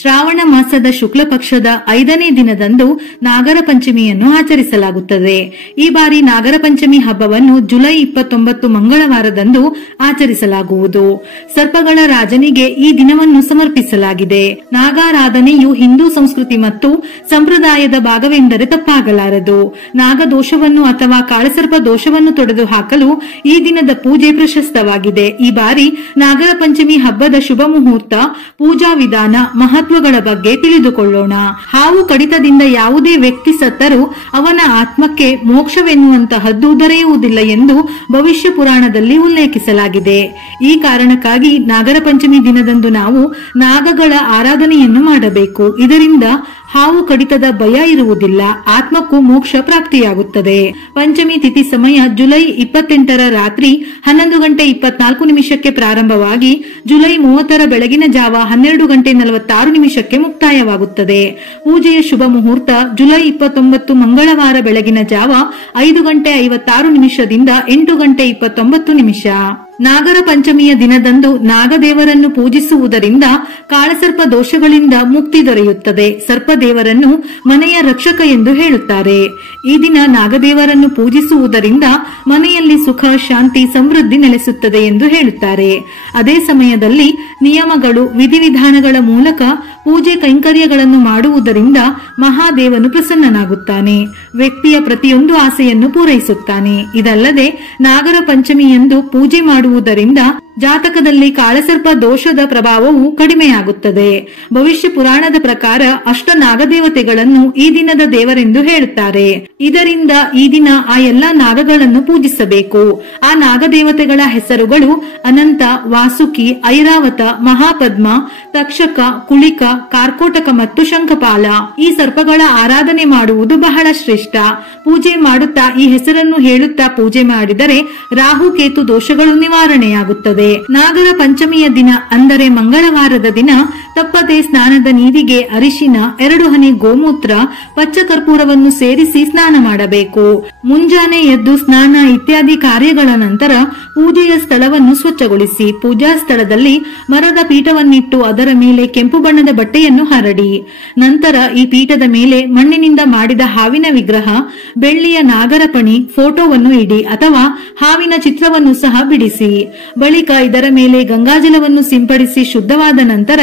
ಶ್ರಾವಣ ಮಾಸದ ಶುಕ್ಲ ಪಕ್ಷದ 5ನೇ ದಿನದಂದು ನಾಗರ ಪಂಚಮಿಯನ್ನು ಆಚರಿಸಲಾಗುತ್ತದೆ. ಈ ಬಾರಿ ನಾಗರ ಪಂಚಮಿ ಹಬ್ಬವನ್ನು ಜುಲೈ 29 ಮಂಗಳವಾರದಂದು ಆಚರಿಸಲಾಗುವುದು. ಸರ್ಪಗಳ ರಾಜನಿಗೆ ಈ ದಿನವನ್ನು ಸಮರ್ಪಿಸಲಾಗಿದೆ. ನಾಗಾರಾಧನೆಯು ಹಿಂದೂ ಸಂಸ್ಕೃತಿ ಮತ್ತು ಸಂಪ್ರದಾಯದ ಭಾಗವೆಂದರೆ ತಪ್ಪಾಗಲಾರದು. ನಾಗದೋಷವನ್ನು ಅಥವಾ ಕಾಳಸರ್ಪ ದೋಷವನ್ನು ತೊಡೆದು ಹಾಕಲು ಈ ದಿನದ ಪೂಜೆ ಪ್ರಶಸ್ತವಾಗಿದೆ. ಈ ಬಾರಿ ನಾಗರ ಪಂಚಮಿ ಹಬ್ಬದ ಶುಭ ಮುಹೂರ್ತ, ಪೂಜಾ ವಿಧಾನ, ಮಹತ್ವಗಳ ಬಗ್ಗೆ ತಿಳಿದುಕೊಳ್ಳೋಣ. ಹಾವು ಕಡಿತದಿಂದ ಯಾವುದೇ ವ್ಯಕ್ತಿ ಸತ್ತರೂ ಅವನ ಆತ್ಮಕ್ಕೆ ಮೋಕ್ಷವೆನ್ನುವಂತಹದ್ದು ದೊರೆಯುವುದಿಲ್ಲ ಎಂದು ಭವಿಷ್ಯ ಪುರಾಣದಲ್ಲಿ ಉಲ್ಲೇಖಿಸಲಾಗಿದೆ. ಈ ಕಾರಣಕ್ಕಾಗಿ ನಾಗರ ಪಂಚಮಿ ದಿನದಂದು ನಾವು ನಾಗಗಳ ಆರಾಧನೆಯನ್ನು ಮಾಡಬೇಕು. ಇದರಿಂದ ಹಾವು ಕಡಿತದ ಭಯ ಇರುವುದಿಲ್ಲ, ಆತ್ಮಕ್ಕೂ ಮೋಕ್ಷ ಪ್ರಾಪ್ತಿಯಾಗುತ್ತದೆ. ಪಂಚಮಿ ತಿಥಿ ಸಮಯ ಜುಲೈ 28ರ ರಾತ್ರಿ 11:24 ಪ್ರಾರಂಭವಾಗಿ ಜುಲೈ 30ರ ಬೆಳಗಿನ ಜಾವ 12:46 ಮುಕ್ತಾಯವಾಗುತ್ತದೆ. ಪೂಜೆಯ ಶುಭ ಮುಹೂರ್ತ ಜುಲೈ 29 ಮಂಗಳವಾರ ಬೆಳಗಿನ ಜಾವ 5:56 8:29. ನಾಗರ ಪಂಚಮಿಯ ದಿನದಂದು ನಾಗದೇವರನ್ನು ಪೂಜಿಸುವುದರಿಂದ ಕಾಳಸರ್ಪ ದೋಷಗಳಿಂದ ಮುಕ್ತಿ ದೊರೆಯುತ್ತದೆ. ಸರ್ಪದೇವರನ್ನು ಮನೆಯ ರಕ್ಷಕ ಎಂದು ಹೇಳುತ್ತಾರೆ. ಈ ದಿನ ನಾಗದೇವರನ್ನು ಪೂಜಿಸುವುದರಿಂದ ಮನೆಯಲ್ಲಿ ಸುಖ, ಶಾಂತಿ, ಸಮೃದ್ಧಿ ನೆಲೆಸುತ್ತದೆ ಎಂದು ಹೇಳುತ್ತಾರೆ. ಅದೇ ಸಮಯದಲ್ಲಿ ನಿಯಮಗಳು, ವಿಧಿವಿಧಾನಗಳ ಮೂಲಕ ಪೂಜೆ ಕೈಂಕರ್ಯಗಳನ್ನು ಮಾಡುವುದರಿಂದ ಮಹಾದೇವನು ಪ್ರಸನ್ನನಾಗುತ್ತಾನೆ. ವ್ಯಕ್ತಿಯ ಪ್ರತಿಯೊಂದು ಆಸೆಯನ್ನು ಪೂರೈಸುತ್ತಾನೆ. ಇದಲ್ಲದೆ ನಾಗರ ಪಂಚಮಿಯಂದು ಪೂಜೆ ಮಾಡುವುದರಿಂದ ಜಾತಕದಲ್ಲಿ ಕಾಳಸರ್ಪ ದೋಷದ ಪ್ರಭಾವವು ಕಡಿಮೆಯಾಗುತ್ತದೆ. ಭವಿಷ್ಯ ಪುರಾಣದ ಪ್ರಕಾರ ಅಷ್ಟ ನಾಗದೇವತೆಗಳನ್ನು ಈ ದಿನದ ದೇವರೆಂದು ಹೇಳುತ್ತಾರೆ. ಇದರಿಂದ ಈ ದಿನ ಆ ಎಲ್ಲಾ ನಾಗಗಳನ್ನು ಪೂಜಿಸಬೇಕು. ಆ ನಾಗದೇವತೆಗಳ ಹೆಸರುಗಳು ಅನಂತ, ವಾಸುಕಿ, ಐರಾವತ, ಮಹಾಪದ್ಮ, ತಕ್ಷಕ, ಕುಳಿಕ, ಕಾರ್ಕೋಟಕ ಮತ್ತು ಶಂಖಪಾಲ. ಈ ಸರ್ಪಗಳ ಆರಾಧನೆ ಮಾಡುವುದು ಬಹಳ ಶ್ರೇಷ್ಠ. ಪೂಜೆ ಮಾಡುತ್ತಾ ಈ ಹೆಸರನ್ನು ಹೇಳುತ್ತಾ ಪೂಜೆ ಮಾಡಿದರೆ ರಾಹುಕೇತು ದೋಷಗಳು ನಿವಾರಣೆಯಾಗುತ್ತದೆ. ನಾಗರ ಪಂಚಮಿಯ ದಿನ ಅಂದರೆ ಮಂಗಳವಾರದ ದಿನ ತಪ್ಪದೆ ಸ್ನಾನದ ನೀರಿಗೆ ಅರಿಶಿನ, 2 ಹನಿ ಗೋಮೂತ್ರ, ಪಚ್ಚ ಕರ್ಪೂರವನ್ನು ಸೇರಿಸಿ ಸ್ನಾನ ಮಾಡಬೇಕು. ಮುಂಜಾನೆ ಎದ್ದು ಸ್ನಾನ ಇತ್ಯಾದಿ ಕಾರ್ಯಗಳ ನಂತರ ಪೂಜೆಯ ಸ್ಥಳವನ್ನು ಸ್ವಚ್ಛಗೊಳಿಸಿ ಪೂಜಾ ಸ್ಥಳದಲ್ಲಿ ಮರದ ಪೀಠವನ್ನಿಟ್ಟು ಅದರ ಮೇಲೆ ಕೆಂಪು ಬಣ್ಣದ ಬಟ್ಟೆಯನ್ನು ಹರಡಿ. ನಂತರ ಈ ಪೀಠದ ಮೇಲೆ ಮಣ್ಣಿನಿಂದ ಮಾಡಿದ ಹಾವಿನ ವಿಗ್ರಹ, ಬೆಳ್ಳಿಯ ನಾಗರಪಣಿ, ಫೋಟೋವನ್ನು ಇಡಿ ಅಥವಾ ಹಾವಿನ ಚಿತ್ರವನ್ನು ಸಹ ಬಿಡಿಸಿ. ಬಳಿಕ ಇದರ ಮೇಲೆ ಗಂಗಾಜಲವನ್ನು ಸಿಂಪಡಿಸಿ ಶುದ್ಧವಾದ ನಂತರ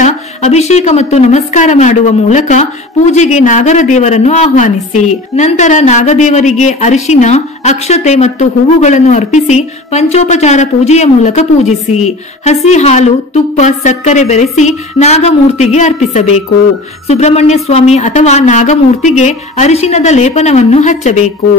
ಅಭಿಷೇಕ ಮತ್ತು ನಮಸ್ಕಾರ ಮಾಡುವ ಮೂಲಕ ಪೂಜೆಗೆ ನಾಗರ ದೇವರನ್ನು ಆಹ್ವಾನಿಸಿ. ನಂತರ ನಾಗದೇವರಿಗೆ ಅರಿಶಿನ, ಅಕ್ಷತೆ ಮತ್ತು ಹೂವುಗಳನ್ನು ಅರ್ಪಿಸಿ ಪಂಚೋಪಚಾರ ಪೂಜೆಯ ಮೂಲಕ ಪೂಜಿಸಿ. ಹಸಿ ಹಾಲು, ತುಪ್ಪ, ಸಕ್ಕರೆ ಬೆರೆಸಿ ನಾಗಮೂರ್ತಿಗೆ ಅರ್ಪಿಸಬೇಕು. ಸುಬ್ರಹ್ಮಣ್ಯ ಸ್ವಾಮಿ ಅಥವಾ ನಾಗಮೂರ್ತಿಗೆ ಅರಿಶಿನದ ಲೇಪನವನ್ನು ಹಚ್ಚಬೇಕು.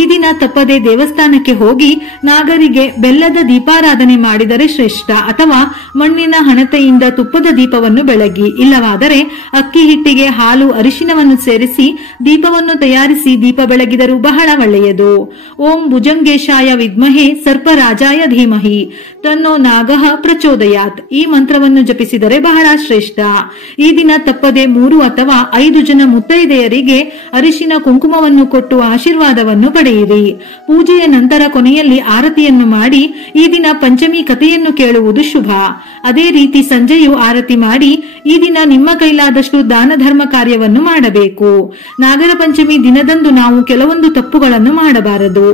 ಈ ದಿನ ತಪ್ಪದೆ ದೇವಸ್ಥಾನಕ್ಕೆ ಹೋಗಿ ನಾಗರಿಗೆ ಬೆಲ್ಲದ ದೀಪಾರಾಧನೆ ಮಾಡಿದರೆ ಶ್ರೇಷ್ಠ. ಅಥವಾ ಮಣ್ಣಿನ ಹಣತೆಯಿಂದ ತುಪ್ಪದ ದೀಪವನ್ನು ಬೆಳಗಿ, ಇಲ್ಲವಾದರೆ ಅಕ್ಕಿ ಹಿಟ್ಟಿಗೆ ಹಾಲು, ಅರಿಶಿನವನ್ನು ಸೇರಿಸಿ ದೀಪವನ್ನು ತಯಾರಿಸಿ ದೀಪ ಬೆಳಗಿದರೂ ಬಹಳ ಒಳ್ಳೆಯದು. ಓಂ ಭುಜಂಗೇಶಾಯ ವಿದ್ಮಹೆ ಸರ್ಪರಾಜಾಯ ಧೀಮಹಿ ತನ್ನೋ ನಾಗಃ ಪ್ರಚೋದಯಾತ್. ಈ ಮಂತ್ರವನ್ನು ಜಪಿಸಿದರೆ ಬಹಳ ಶ್ರೇಷ್ಠ. ಈ ದಿನ ತಪ್ಪದೆ 3 ಅಥವಾ 5 ಜನ ಮುತ್ತೈದೆಯರಿಗೆ ಅರಿಶಿನ ಕುಂಕುಮವನ್ನು ಕೊಟ್ಟು ಆಶೀರ್ವಾದವನ್ನು ಪಡೆಯಿರಿ. ಪೂಜೆಯ ನಂತರ ಕೊನೆಯಲ್ಲಿ ಆರತಿಯನ್ನು ಮಾಡಿ ಈ ದಿನ ಪಂಚಮಿ ಕಥೆಯನ್ನು ಕೇಳುವುದು ಶುಭ. ಅದೇ ರೀತಿ ಸಂಜೆಯೂ ಆರತಿ ಮಾಡಿ ಈ ದಿನ ನಿಮ್ಮ ಕೈಲಾದಷ್ಟು ದಾನ ಧರ್ಮ ಕಾರ್ಯವನ್ನು ಮಾಡಬೇಕು. ನಾಗರ ಪಂಚಮಿ ದಿನದಂದು ನಾವು ಕೆಲವೊಂದು ತಪ್ಪುಗಳನ್ನು ಮಾಡಬಾರದು.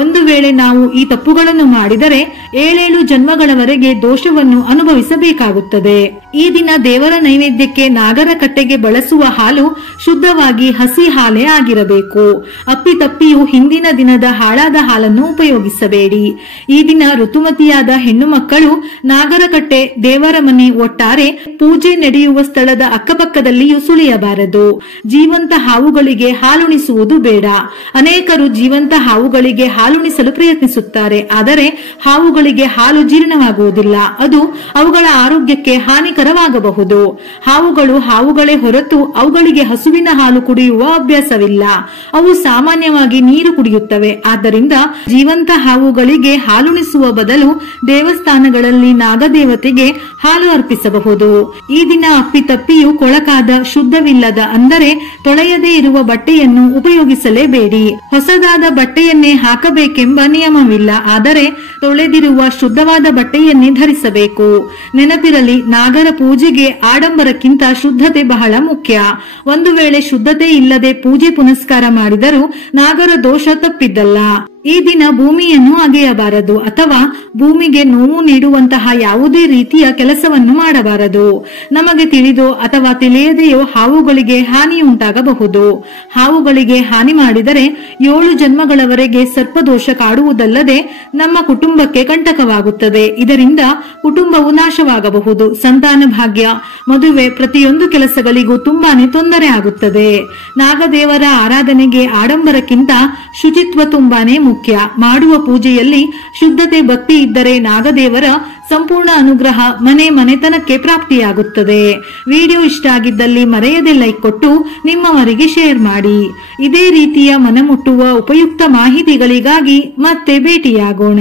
ಒಂದು ವೇಳೆ ನಾವು ಈ ತಪ್ಪುಗಳನ್ನು ಮಾಡಿದರೆ 7 ಜನ್ಮಗಳವರೆಗೆ ದೋಷವನ್ನು ಅನುಭವಿಸಬೇಕಾಗುತ್ತದೆ. ಈ ದಿನ ದೇವರ ನೈವೇದ್ಯಕ್ಕೆ ನಾಗರ ಕಟ್ಟೆಗೆ ಬಳಸುವ ಹಾಲು ಶುದ್ಧವಾಗಿ ಹಸಿ ಹಾಲೇ ಆಗಿರಬೇಕು. ಅಪ್ಪಿತಪ್ಪಿಯೂ ಹಿಂದಿನ ದಿನದ ಹಾಳಾದ ಹಾಲನ್ನು ಉಪಯೋಗಿಸಬೇಡಿ. ಈ ದಿನ ಋತುಮತಿಯಾದ ಹೆಣ್ಣು ಮಕ್ಕಳು ನಾಗರ ಕಟ್ಟೆ, ದೇವರ ಮನೆ, ಒಟ್ಟಾರೆ ಪೂಜೆ ನಡೆಯುವ ಸ್ಥಳದ ಅಕ್ಕಪಕ್ಕದಲ್ಲಿಯೂ ಸುಳಿಯಬಾರದು. ಜೀವಂತ ಹಾವುಗಳಿಗೆ ಹಾಲುಣಿಸುವುದು ಬೇಡ. ಅನೇಕರು ಜೀವಂತ ಹಾವುಗಳಿಗೆ ಹಾಲುಣಿಸಲು ಪ್ರಯತ್ನಿಸುತ್ತಾರೆ. ಆದರೆ ಹಾವುಗಳಿಗೆ ಹಾಲು ಜೀರ್ಣವಾಗುವುದಿಲ್ಲ. ಅದು ಅವುಗಳ ಆರೋಗ್ಯಕ್ಕೆ ಹಾನಿಕರವಾಗಬಹುದು. ಹಾವುಗಳು ಹಾವುಗಳೇ ಹೊರತು ಅವುಗಳಿಗೆ ಹಸುವಿನ ಹಾಲು ಕುಡಿಯುವ ಅಭ್ಯಾಸವಿಲ್ಲ. ಅವು ಸಾಮಾನ್ಯವಾಗಿ ನೀರು ಕುಡಿಯುತ್ತವೆ. ಆದ್ದರಿಂದ ಜೀವಂತ ಹಾವುಗಳಿಗೆ ಹಾಲುಣಿಸುವ ಬದಲು ದೇವಸ್ಥಾನಗಳಲ್ಲಿ ನಾಗದೇವತೆಗೆ ಹಾಲು ಅರ್ಪಿಸಬಹುದು. ಈ ದಿನ ಅಪ್ಪಿತಪ್ಪಿಯು ಕೊಳಕಾದ, ಶುದ್ಧವಿಲ್ಲದ ಅಂದರೆ ತೊಳೆಯದೇ ಇರುವ ಬಟ್ಟೆಯನ್ನು ಉಪಯೋಗಿಸಲೇಬೇಡಿ. ಹೊಸದಾದ ಬಟ್ಟೆಯನ್ನೇ ಬಟ್ಟೆಯನ್ನೇ ಹಾಕಬೇಕೆಂಬ ನಿಯಮವಿಲ್ಲ. ಆದರೆ ತೊಳೆದಿರುವ ಶುದ್ಧವಾದ ಬಟ್ಟೆಯನ್ನೇ ಧರಿಸಬೇಕು. ನೆನಪಿರಲಿ, ನಾಗರ ಪೂಜೆಗೆ ಆಡಂಬರಕ್ಕಿಂತ ಶುದ್ಧತೆ ಬಹಳ ಮುಖ್ಯ. ಒಂದು ವೇಳೆ ಶುದ್ಧತೆ ಇಲ್ಲದೆ ಪೂಜೆ ಪುನಸ್ಕಾರ ಮಾಡಿದರೂ ನಾಗರ ದೋಷ ತಪ್ಪಿದ್ದಲ್ಲ. ಈ ದಿನ ಭೂಮಿಯನ್ನು ಅಗೆಯಬಾರದು ಅಥವಾ ಭೂಮಿಗೆ ನೋವು ನೀಡುವಂತಹ ಯಾವುದೇ ರೀತಿಯ ಕೆಲಸವನ್ನು ಮಾಡಬಾರದು. ನಮಗೆ ತಿಳಿದೋ ಅಥವಾ ತಿಳಿಯದೆಯೋ ಹಾವುಗಳಿಗೆ ಹಾನಿಯುಂಟಾಗಬಹುದು. ಹಾವುಗಳಿಗೆ ಹಾನಿ ಮಾಡಿದರೆ 7 ಜನ್ಮಗಳವರೆಗೆ ಸರ್ಪದೋಷ ಕಾಡುವುದಲ್ಲದೆ ನಮ್ಮ ಕುಟುಂಬಕ್ಕೆ ಕಂಟಕವಾಗುತ್ತದೆ. ಇದರಿಂದ ಕುಟುಂಬವು ನಾಶವಾಗಬಹುದು. ಸಂತಾನ ಭಾಗ್ಯ, ಮದುವೆ, ಪ್ರತಿಯೊಂದು ಕೆಲಸಗಳಿಗೂ ತುಂಬಾನೇ ತೊಂದರೆ ಆಗುತ್ತದೆ. ನಾಗದೇವರ ಆರಾಧನೆಗೆ ಆಡಂಬರಕ್ಕಿಂತ ಶುಚಿತ್ವ ತುಂಬಾನೇ ಮುಖ್ಯ. ಮಾಡುವ ಪೂಜೆಯಲ್ಲಿ ಶುದ್ಧತೆ, ಭಕ್ತಿ ಇದ್ದರೆ ನಾಗದೇವರ ಸಂಪೂರ್ಣ ಅನುಗ್ರಹ ಮನೆತನಕ್ಕೆ ಪ್ರಾಪ್ತಿಯಾಗುತ್ತದೆ. ವಿಡಿಯೋ ಇಷ್ಟ ಆಗಿದ್ದಲ್ಲಿ ಮರೆಯದೆ ಲೈಕ್ ಕೊಟ್ಟು ನಿಮ್ಮವರಿಗೆ ಶೇರ್ ಮಾಡಿ. ಇದೇ ರೀತಿಯ ಮನಮುಟ್ಟುವ ಉಪಯುಕ್ತ ಮಾಹಿತಿಗಳಿಗಾಗಿ ಮತ್ತೆ ಭೇಟಿಯಾಗೋಣ.